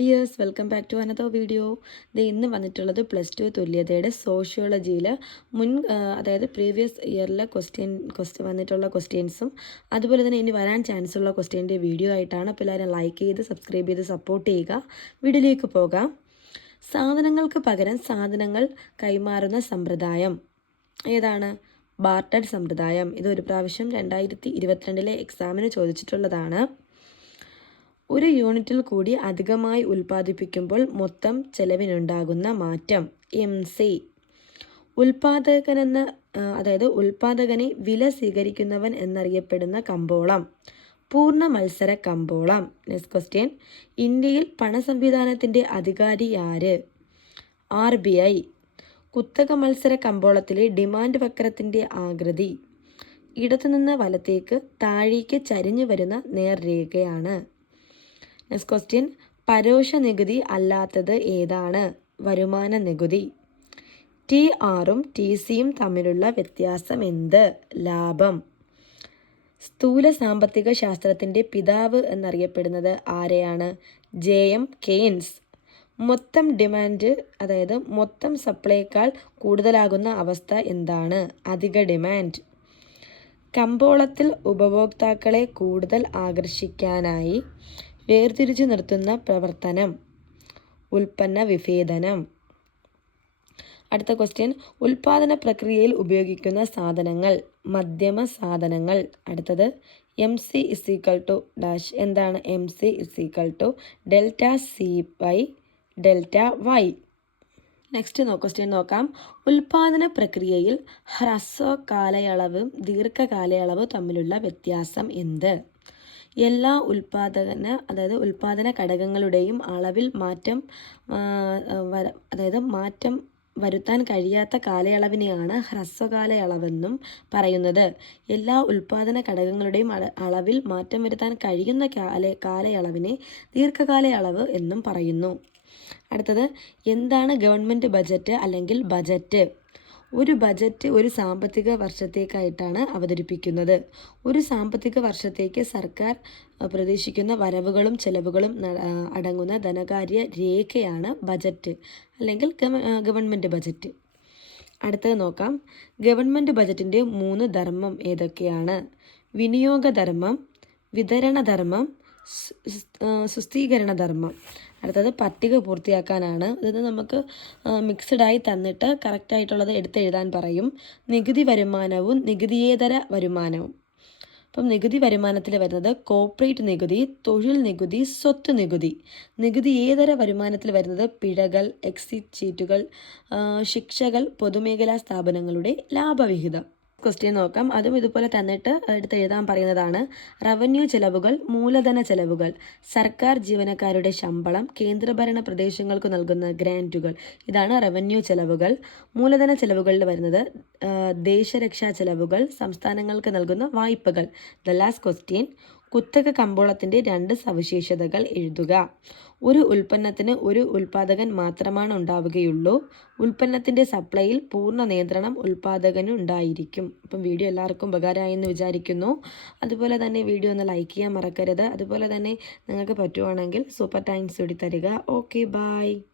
Dears welcome back to another video ഇത് ഇന്ന് വന്നിട്ടുള്ളത് പ്ലസ് ടു തുല്യതയുടെ സോഷ്യോളജിയിൽ മുൻ അതായത് പ്രീവിയസ് ഇയറിലെ ക്വസ്റ്റ്യൻ ക്വസ്റ്റ്യൻ വന്നിട്ടുള്ള ക്വസ്റ്റ്യൻസും അതുപോലെ തന്നെ ഇനി വരാൻ ചാൻസ് ഉള്ള ക്വസ്റ്റ്യന്റെ വീഡിയോ ആയിട്ടാണ് അപ്പോൾ എല്ലാവരും ലൈക്ക് ചെയ്ത് സബ്സ്ക്രൈബ് ചെയ്ത് സപ്പോർട്ട് ചെയ്യുക. വീഡിയോയിലേക്ക് പോകാം. സാധനങ്ങൾക്ക് പകരം സാധനങ്ങൾ കൈമാറുന്ന സമ്പ്രദായം. ഏതാണ്? ബാർട്ടഡ് സമ്പ്രദായം. ഇത് ഒരു പ്രാവശ്യം രണ്ടായിരത്തി ഇരുപത്തിരണ്ടിലെ എക്സാമിന് ചോദിച്ചിട്ടുള്ളതാണ്. ഒരു യൂണിറ്റിൽ കൂടി അധികമായി ഉൽപ്പാദിപ്പിക്കുമ്പോൾ മൊത്തം ചെലവിനുണ്ടാകുന്ന മാറ്റം എം സി. ഉൽപാദകനെന്ന അതായത് ഉൽപാദകനെ വില സ്വീകരിക്കുന്നവൻ എന്നറിയപ്പെടുന്ന കമ്പോളം പൂർണ മത്സര കമ്പോളം. നെക്സ്റ്റ് ക്വസ്റ്റ്യൻ ഇന്ത്യയിൽ പണസംവിധാനത്തിന്റെ അധികാരി ആര്? R B I. കുത്തക മത്സര കമ്പോളത്തിലെ ഡിമാൻഡ് വക്രത്തിന്റെ ആകൃതി. ഇടത്തുനിന്ന് വലത്തേക്ക് താഴേക്ക് ചരിഞ്ഞു വരുന്ന നേർരേഖയാണ്. നെക്സ്റ്റ് ക്വസ്റ്റ്യൻ പരോക്ഷ നികുതി അല്ലാത്തത് ഏതാണ്? വരുമാന നികുതി. ടി ആറും ടി സിയും തമ്മിലുള്ള വ്യത്യാസം എന്ത്? ലാഭം. സ്ഥൂല സാമ്പത്തിക ശാസ്ത്രത്തിന്റെ പിതാവ് എന്നറിയപ്പെടുന്നത് ആരെയാണ്? ജെ എം കെയ്ൻസ് മൊത്തം ഡിമാൻഡ് അതായത് മൊത്തം സപ്ലൈയേക്കാൾ കൂടുതലാകുന്ന അവസ്ഥ എന്താണ്? അധിക ഡിമാൻഡ്. കമ്പോളത്തിൽ ഉപഭോക്താക്കളെ കൂടുതൽ ആകർഷിക്കാനായി വേർതിരിച്ചു നിർത്തുന്ന പ്രവർത്തനം. ഉൽപ്പന്ന വിഭേദനം. അടുത്ത ക്വസ്റ്റ്യൻ ഉൽപാദന പ്രക്രിയയിൽ ഉപയോഗിക്കുന്ന സാധനങ്ങൾ. മധ്യമ സാധനങ്ങൾ. അടുത്തത് M C is equal to dash എന്താണ് M C is equal to delta C by delta Y next no question നോക്കാം. ഉൽപാദന പ്രക്രിയയിൽ ഹ്രസ്വ കാലയളവും ദീർഘകാലയളവ് തമ്മിലുള്ള വ്യത്യാസം എന്ത്? എല്ലാ ഉൽപാദന അതായത് ഉൽപാദന ഘടകങ്ങളുടെയും അളവിൽ മാറ്റം അതായത് മാറ്റം വരുത്താൻ കഴിയാത്ത കാലയളവിനെയാണ് ഹ്രസ്വകാലയളവെന്നും പറയുന്നത്. എല്ലാ ഉൽപാദന ഘടകങ്ങളുടെയും അളവിൽ മാറ്റം വരുത്താൻ കഴിയുന്ന കാല കാലയളവിനെ ദീർഘകാലയളവ് എന്നും പറയുന്നു. അടുത്തത് എന്താണ് ഗവൺമെന്റ് ബജറ്റ് അല്ലെങ്കിൽ ബജറ്റ്? ഒരു ബജറ്റ് ഒരു സാമ്പത്തിക വർഷത്തേക്കായിട്ടാണ് അവതരിപ്പിക്കുന്നത്. ഒരു സാമ്പത്തിക വർഷത്തേക്ക് സർക്കാർ പ്രതീക്ഷിക്കുന്ന വരവുകളും ചെലവുകളും അടങ്ങുന്ന ധനകാര്യ രേഖയാണ് ബജറ്റ് അല്ലെങ്കിൽ ഗവൺമെന്റ് ബജറ്റ്. അടുത്തത് നോക്കാം. ഗവൺമെന്റ് ബജറ്റിന്റെ മൂന്ന് ധർമ്മം ഏതൊക്കെയാണ്? വിനിയോഗ ധർമ്മം വിതരണ ധർമ്മം സുസ്ഥീകരണ ധർമ്മം. അടുത്തത് പട്ടിക പൂർത്തിയാക്കാനാണ്. ഇത് നമുക്ക് മിക്സഡായി തന്നിട്ട് കറക്റ്റായിട്ടുള്ളത് എടുത്തെഴുതാൻ പറയും. നികുതി വരുമാനവും നികുതിയേതര വരുമാനവും. അപ്പം നികുതി വരുമാനത്തിൽ വരുന്നത് കോർപ്പറേറ്റ് നികുതി തൊഴിൽ നികുതി സ്വത്ത് നികുതി. നികുതിയേതര വരുമാനത്തിൽ വരുന്നത് പിഴകൾ എക്സിറ്റ് ചീറ്റുകൾ ശിക്ഷകൾ പൊതുമേഖലാ സ്ഥാപനങ്ങളുടെ ലാഭവിഹിതം. ക്വസ്റ്റ്യൻ നോക്കാം. അതും ഇതുപോലെ തന്നിട്ട് എടുത്ത് എഴുതാൻ പറയുന്നതാണ്. റവന്യൂ ചെലവുകൾ മൂലധന ചെലവുകൾ സർക്കാർ ജീവനക്കാരുടെ ശമ്പളം കേന്ദ്രഭരണ പ്രദേശങ്ങൾക്ക് നൽകുന്ന ഗ്രാന്റുകൾ ഇതാണ് റവന്യൂ ചെലവുകൾ. മൂലധന ചെലവുകളിൽ വരുന്നത് ദേശരക്ഷാ ചെലവുകൾ സംസ്ഥാനങ്ങൾക്ക് നൽകുന്ന വായ്പകൾ. ദ ലാസ്റ്റ് ക്വസ്റ്റ്യൻ കുത്തക കമ്പോളത്തിന്റെ രണ്ട് സവിശേഷതകൾ എഴുതുക. ഒരു ഉൽപ്പന്നത്തിന് ഒരു ഉൽപ്പാദകൻ മാത്രമാണ് ഉണ്ടാവുകയുള്ളൂ. ഉൽപ്പന്നത്തിന്റെ സപ്ലൈയിൽ പൂർണ നിയന്ത്രണം ഉൽപ്പാദകന് ഉണ്ടായിരിക്കും. അപ്പം വീഡിയോ എല്ലാവർക്കും ഉപകാരമായി എന്ന് വിചാരിക്കുന്നു. അതുപോലെ തന്നെ വീഡിയോ ഒന്ന് ലൈക്ക് ചെയ്യാൻ മറക്കരുത്. അതുപോലെ തന്നെ നിങ്ങൾക്ക് പറ്റുവാണെങ്കിൽ സൂപ്പർ താങ്ക്സ് കൂടി തരിക. Okay bye